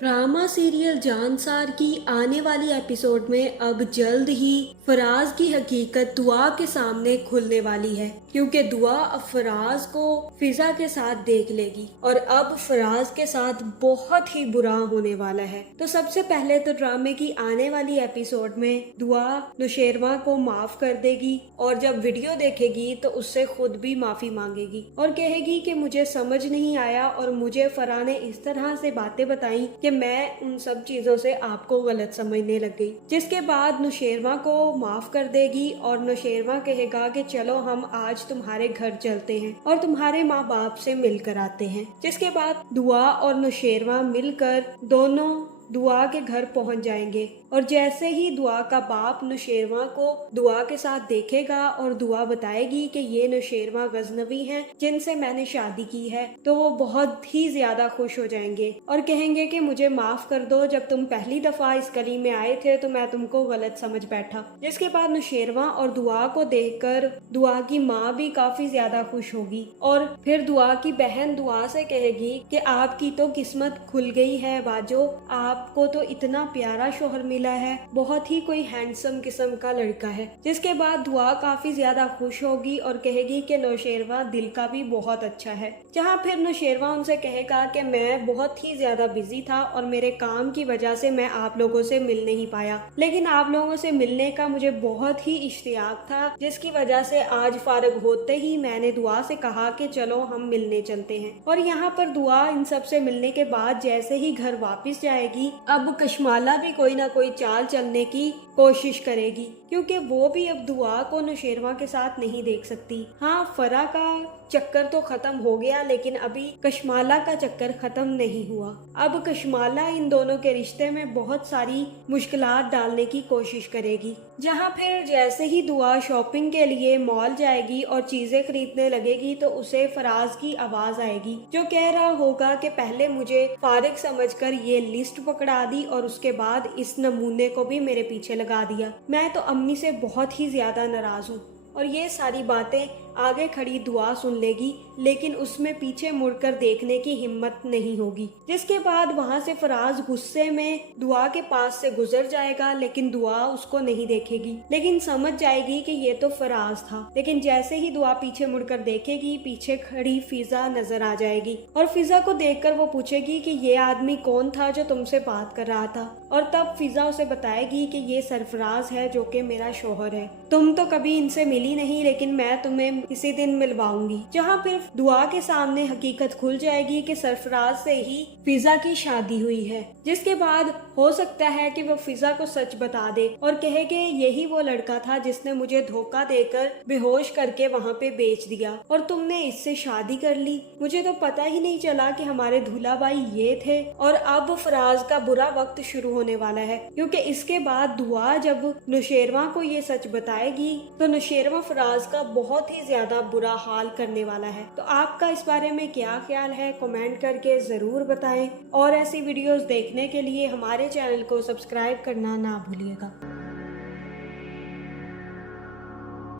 Drama serial Jansar की आने वाली एपिसोड में अब जल्द ही फराज की हकीकत दुआ के सामने खुलने वाली है, क्योंकि दुआ अब फराज को फिजा के साथ देख लेगी और अब फराज के साथ बहुत ही बुरा होने वाला है। तो सबसे पहले तो ड्रामे की आने वाली एपिसोड में दुआ नुशेरवा को माफ कर देगी और जब वीडियो देखेगी तो उससे खुद भी माफी मांगेगी और कहेगी कि मुझे समझ नहीं आया और मुझे फराह ने इस तरह से बातें बताई कि मैं उन सब चीजों से आपको गलत समझने लग गई। जिसके बाद नुशेरवा को माफ कर देगी और नुशेरवा कहेगा कि चलो हम आज तुम्हारे घर चलते हैं और तुम्हारे माँ बाप से मिलकर आते हैं। जिसके बाद दुआ और नुशेरवा मिलकर दोनों दुआ के घर पहुंच जाएंगे और जैसे ही दुआ का बाप नुशेरवा को दुआ के साथ देखेगा और दुआ बताएगी कि ये नुशेरवा गजनवी हैं जिनसे मैंने शादी की है, तो वो बहुत ही ज्यादा खुश हो जाएंगे और कहेंगे कि मुझे माफ कर दो, जब तुम पहली दफा इस गली में आए थे तो मैं तुमको गलत समझ बैठा। जिसके बाद नुशेरवा और दुआ को देखकर दुआ की माँ भी काफी ज्यादा खुश होगी और फिर दुआ की बहन दुआ से कहेगी कि आपकी तो किस्मत खुल गई है बाजो, आपको तो इतना प्यारा शोहर मिला है, बहुत ही कोई हैंडसम किस्म का लड़का है। जिसके बाद दुआ काफी ज्यादा खुश होगी और कहेगी कि नौशेरवा दिल का भी बहुत अच्छा है। जहाँ फिर नौशेरवा उनसे कहेगा कि मैं बहुत ही ज्यादा बिजी था और मेरे काम की वजह से मैं आप लोगों से मिल नहीं पाया, लेकिन आप लोगों से मिलने का मुझे बहुत ही इश्तियाक था, जिसकी वजह से आज फारग होते ही मैंने दुआ से कहा कि चलो हम मिलने चलते हैं। और यहाँ पर दुआ इन सब से मिलने के बाद जैसे ही घर वापस जाएगी, अब कशमाला भी कोई ना कोई चाल चलने की कोशिश करेगी, क्योंकि वो भी अब दुआ को नुशेरवा के साथ नहीं देख सकती। हाँ, फरा का चक्कर तो खत्म हो गया, लेकिन अभी कशमाला का चक्कर खत्म नहीं हुआ। अब कशमाला इन दोनों के रिश्ते में बहुत सारी मुश्किलात डालने की कोशिश करेगी। जहाँ फिर जैसे ही दुआ शॉपिंग के लिए मॉल जाएगी और चीजें खरीदने लगेगी तो उसे फराज की आवाज आएगी जो कह रहा होगा कि पहले मुझे फारिग समझकर ये लिस्ट पकड़ा दी और उसके बाद इस नमूने को भी मेरे पीछे लगा दिया। मैं तो अम्मी से बहुत ही ज्यादा नाराज हूँ। और ये सारी बातें आगे खड़ी दुआ सुन लेगी, लेकिन उसमें पीछे मुड़कर देखने की हिम्मत नहीं होगी। जिसके बाद वहाँ से फराज गुस्से में दुआ के पास से गुजर जाएगा, लेकिन दुआ उसको नहीं देखेगी, लेकिन समझ जाएगी कि ये तो फराज था। लेकिन जैसे ही दुआ पीछे मुड़कर देखेगी, पीछे खड़ी फिजा नजर आ जाएगी और फिजा को देखकर वो पूछेगी कि ये आदमी कौन था जो तुमसे बात कर रहा था। और तब फिजा उसे बताएगी कि ये सरफराज है जो कि मेरा शोहर है, तुम तो कभी इनसे मिली नहीं, लेकिन मैं तुम्हें इसी दिन मिलवाऊंगी। जहाँ फिर दुआ के सामने हकीकत खुल जाएगी कि सरफराज से ही फिजा की शादी हुई है। जिसके बाद हो सकता है कि वो फिजा को सच बता दे और कहे कि यही वो लड़का था जिसने मुझे धोखा देकर बेहोश करके वहाँ पे बेच दिया और तुमने इससे शादी कर ली। मुझे तो पता ही नहीं चला कि हमारे दूल्हा भाई ये थे। और अब फराज का बुरा वक्त शुरू होने वाला है, क्योंकि इसके बाद दुआ जब नुशेरवा को ये सच बताएगी तो नुशेरवा फराज का बहुत ही ज्यादा बुरा हाल करने वाला है। तो आपका इस बारे में क्या ख्याल है, कमेंट करके जरूर बताएं और ऐसी वीडियोस देखने के लिए हमारे चैनल को सब्सक्राइब करना ना भूलिएगा।